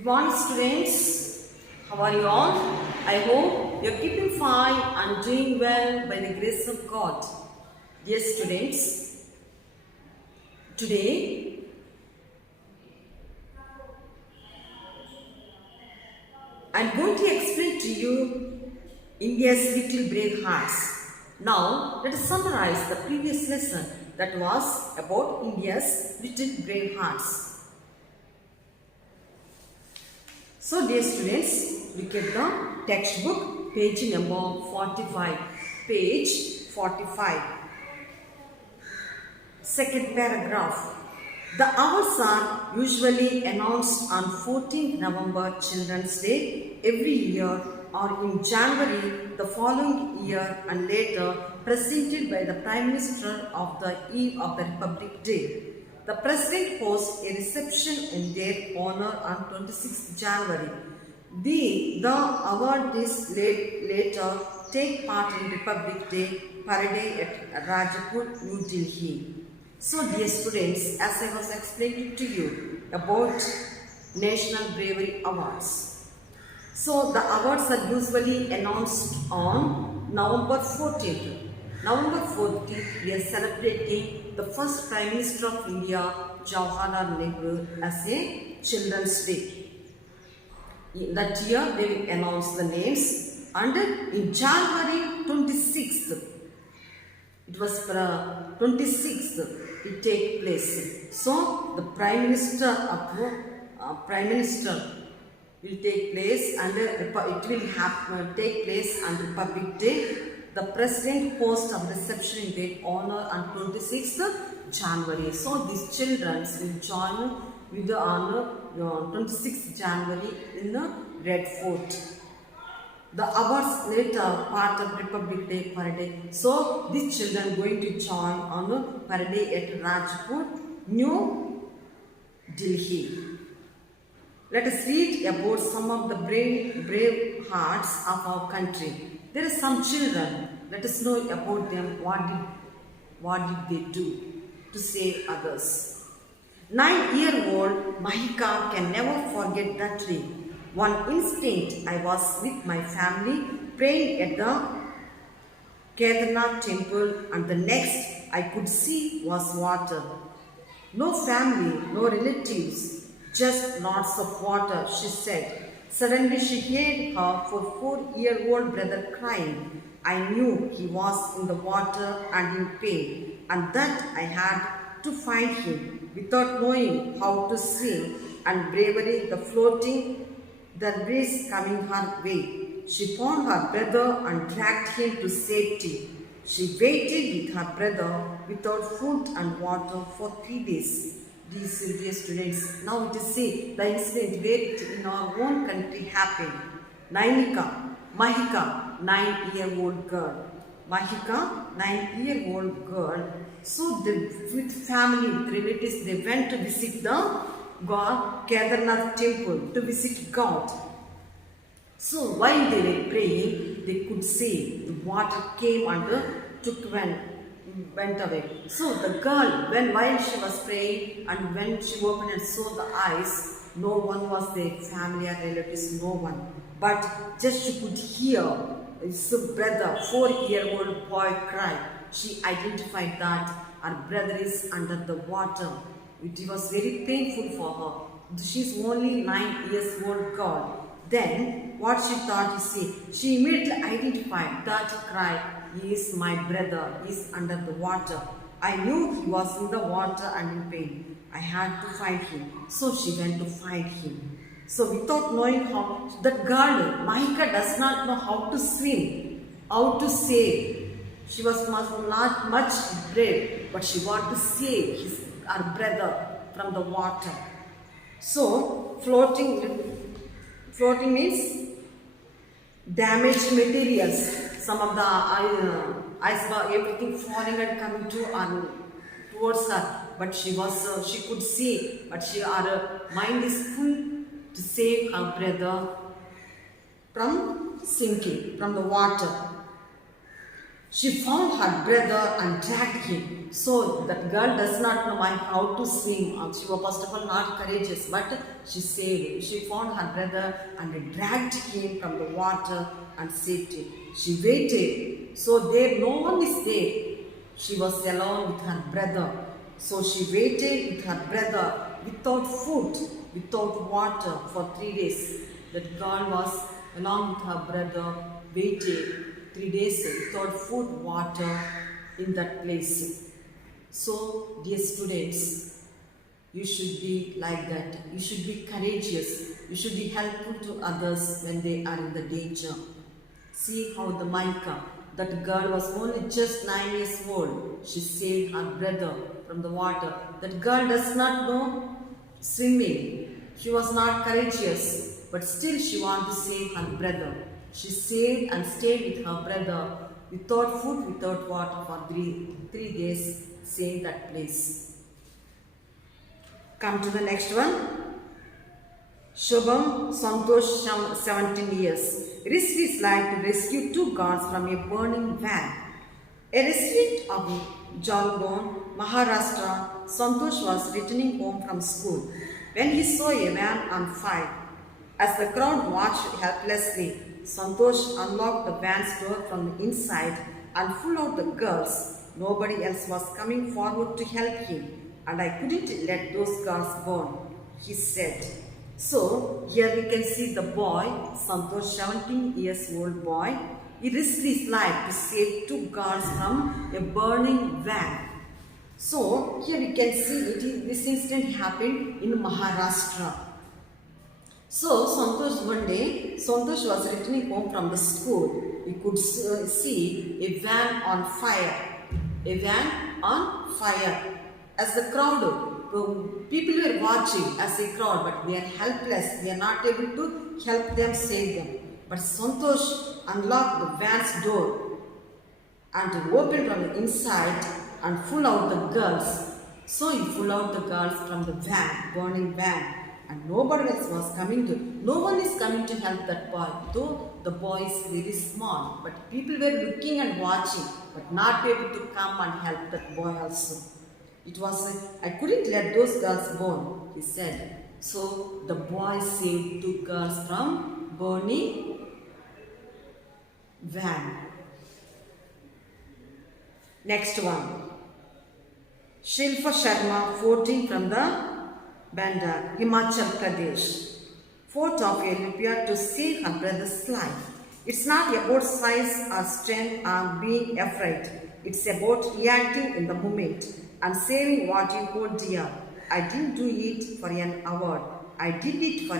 Good morning, students. How are you all? I hope you're keeping fine and doing well by the grace of God. Yes, students. Today, I'm going to explain to you India's little brave hearts. Now, let us summarize the previous lesson that was about India's little brave hearts. So, dear students, look at the textbook, page number 45. Page 45. Second paragraph. The hours are usually announced on 14th November, Children's Day, every year, or in January the following year, and later presented by the Prime Minister of the eve of the Republic Day. The President hosts a reception in their honor on 26th January. The awardees later take part in Republic Day parade at Rajput, New Delhi. So, dear students, as I was explaining to you about National Bravery Awards. So, the awards are usually announced on November 14th. November 14th, we are celebrating the first Prime Minister of India, Jawaharlal Nehru, as a Children's Day. In that year, they will announce the names, and in January 26th, it was 26th, it take place. So, the Prime Minister will take place, and it will take place on Republic Day. The President hosts a reception in their honor on 26th January. So, these children will join with the honor 26th January in the Red Fort. The hours later part of Republic Day parade. So, these children going to join on the parade at Rajput, New Delhi. Let us read about some of the brave hearts of our country. There are some children. Let us know about them. What did they do to save others? 9-year-old Mahika can never forget that day. One instant I was with my family praying at the Kedarnath temple, and the next I could see was water. No family, no relatives, just lots of water, she said. Suddenly she heard her 4-year-old brother crying. I knew he was in the water and in pain, and that I had to find him. Without knowing how to swim and bravery, the breeze coming her way, she found her brother and dragged him to safety. She waited with her brother without food and water for 3 days. These dear students, now it is see the incident where it in our own country happened. Mahika, 9-year-old girl. Mahika, 9-year-old girl. So with family, with relatives, they went to visit the God, Kedarnath temple, to visit God. So while they were praying, they could see the water came and went away. So the girl, while she was praying, and when she opened and saw the eyes, no one was there, family or relatives, no one. But just she could hear his brother, 4-year-old boy cry. She identified that her brother is under the water. It was very painful for her. She is only 9 years old girl. Then what she thought, she immediately identified that cry, he is my brother, he is under the water. I knew he was in the water and in pain. I had to find him. So she went to find him. So without knowing how, that girl, Mahika, does not know how to swim, how to save. She was not much brave, but she wanted to save her brother from the water. So floating means damaged materials. Some of the iceberg, everything falling and coming towards her. But she could see, but her mind is full to save her brother from sinking, from the water. She found her brother and dragged him. So that girl does not know how to swim. She was first of all not courageous, but she saved. She found her brother and dragged him from the water and saved him. She waited. So there no one is there. She was alone with her brother. So she waited with her brother without food, without water for 3 days. That girl was along with her brother, waited 3 days without food, water in that place. So, dear students, you should be like that. You should be courageous. You should be helpful to others when they are in the danger. See how the Micah, that girl was only just 9 years old. She saved her brother from the water. That girl does not know swimming. She was not courageous, but still she wanted to save her brother. She saved and stayed with her brother without food, without water for three days, saved that place. Come to the next one. Shubham Santosh, 17 years, risked his life to rescue 2 girls from a burning van. A resident of Jalgaon, Maharashtra, Santosh was returning home from school when he saw a van on fire. As the crowd watched helplessly, Santosh unlocked the van's door from the inside and pulled out the girls. Nobody else was coming forward to help him, and I couldn't let those girls burn, he said. So, here we can see the boy, Santosh, 17 years old boy. He risked his life to save 2 girls from a burning van. So, here we can see this incident happened in Maharashtra. So, one day, Santosh was returning home from the school. He could see a van on fire. A van on fire. As the crowd, people were watching as a crowd, but we are helpless. We are not able to help them, save them. But Santosh unlocked the van's door and opened from the inside and pulled out the girls. So he pulled out the girls from the van, burning van. And nobody else was coming no one is coming to help that boy, though the boy is very small. But people were looking and watching, but not able to come and help that boy also. It was, I couldn't let those girls burn, he said. So the boy saved 2 girls from burning van. Next one. Shilpa Sharma, 14, from the Bandar, Himachal Pradesh, fought off a leopard to save her brother's life. It's not about size or strength or being afraid. It's about reacting in the moment and saving what you hold dear. I didn't do it for an award. I did it for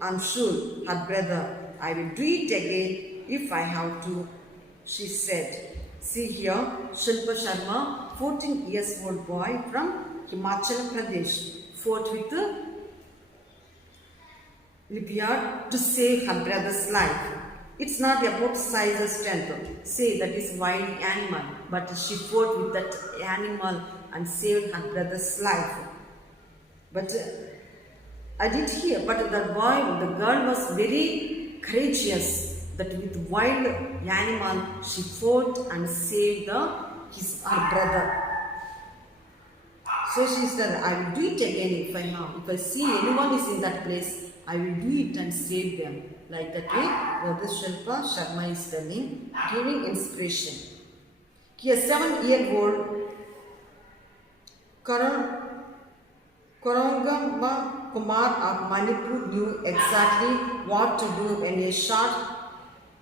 Anshul, her brother. I will do it again if I have to, she said. See here, Shilpa Sharma, 14 years old boy from Himachal Pradesh, fought with the leopard to save her brother's life. It's not about size or strength. Say that is wild animal, but she fought with that animal and saved her brother's life. But I did hear, but the girl was very courageous. That with wild animal, she fought and saved her brother. So she said, I will do it again if I see anyone is in that place, I will do it and save them. Like that way, Brother Shilpa Sharma is telling, giving inspiration. Here, 7-year-old Korongama Kumar of Manipur knew exactly what to do when a short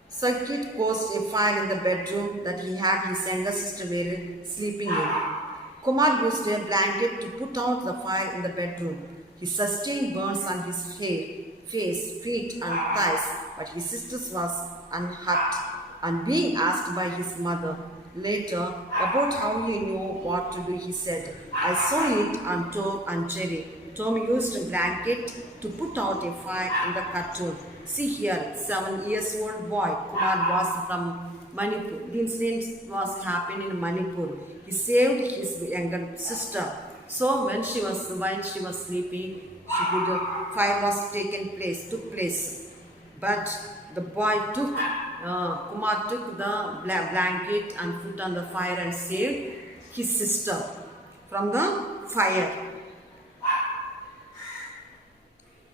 circuit caused a fire in the bedroom that he had his younger sister sleeping in. Kumar used a blanket to put out the fire in the bedroom. He sustained burns on his face, feet and thighs, but his sister was unhurt. And being asked by his mother later about how he knew what to do, he said, I saw it on Tom and Jerry. Tom used a blanket to put out a fire in the cartoon. See here, 7 years old boy, Kumar was from Manipur. The incident was happening in Manipur. He saved his younger sister. So when she was sleeping, fire was took place. But the boy took Kumar took the blanket and put on the fire and saved his sister from the fire.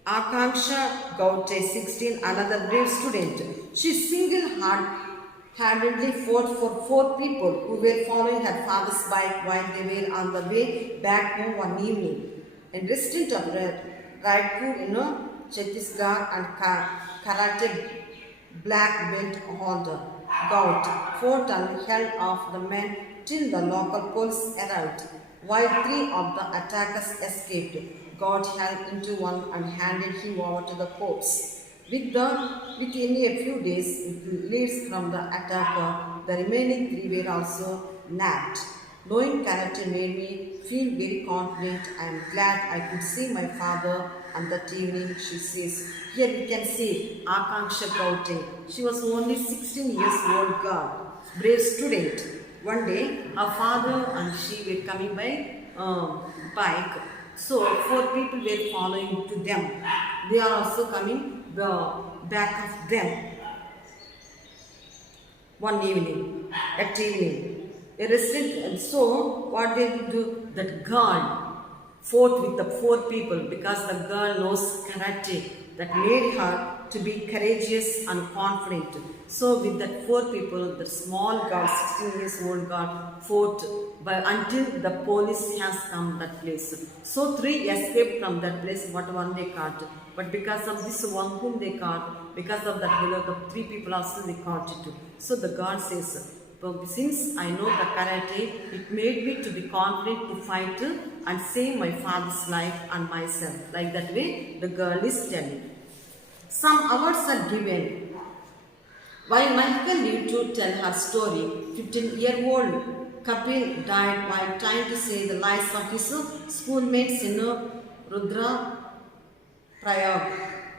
Akanksha Gaute, 16, another brave student. She single-handedly fought for 4 people who were following her father's bike while they were on the way back home one evening. A resident of Raipur in Chhattisgarh and Karate black belt holder Gaut fought and held off the men till the local police arrived. While 3 of the attackers escaped, God held into one and handed him over to the corpse. Within a few days, with leads from the attacker, the remaining 3 were also nabbed. Knowing karate made me feel very confident. I am glad I could see my father and that evening, she says. Here we can see Akanksha Gaute. She was only 16 years old girl, brave student. One day, her father and she were coming by bike. So 4 people were following to them. They are also coming the back of them. One evening, that evening. A resident, and so what they would do, that girl fought with the 4 people because the girl knows karate. That made her to be courageous and confident. So with that 4 people, the small girl, 16 years old girl, fought until the police has come that place. So 3 escaped from that place, what one they caught. But because of this one whom they caught, because of that below, the 3 people also they caught it. So the girl says, since I know the karate, it made me to be confident to fight and save my father's life and myself. Like that way, the girl is telling. Some awards are given. While Mahika lived to tell her story, 15-year-old Kapil died while trying to save the lives of his schoolmates in Rudra Prayag.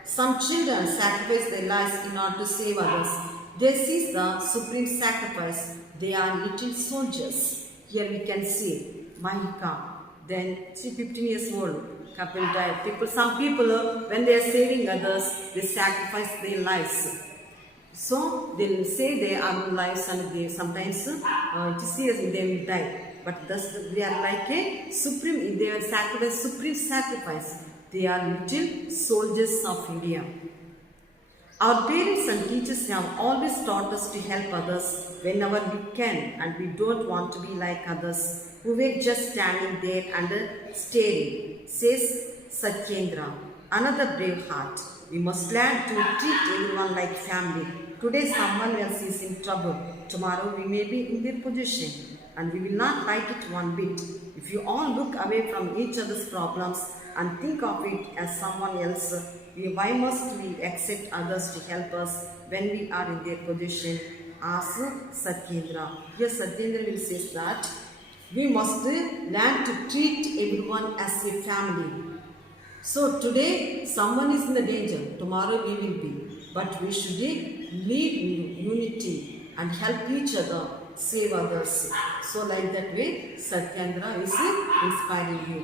Some children sacrifice their lives in order to save others. This is the supreme sacrifice. They are little soldiers. Here we can see Mahika. Then she 15 years old. Kapil died. Some people, when they are saving others, they sacrifice their lives. So they will save their own lives, and they sometimes it is serious, they will die. But thus they are like a supreme. They are sacrifice, supreme sacrifice. They are little soldiers of India. Our parents and teachers have always taught us to help others whenever we can, and we don't want to be like others who were just standing there and staring, says Satyendra. Another brave heart. We must learn to treat everyone like family. Today someone else is in trouble. Tomorrow we may be in their position, and we will not like it one bit. If you all look away from each other's problems and think of it as someone else, why must we accept others to help us when we are in their position? Ask Satyendra. Here Satyendra will say that we must learn to treat everyone as a family. So today someone is in the danger, tomorrow we will be. But we should live in unity and help each other, save others. So like that way Satyendra is inspiring you.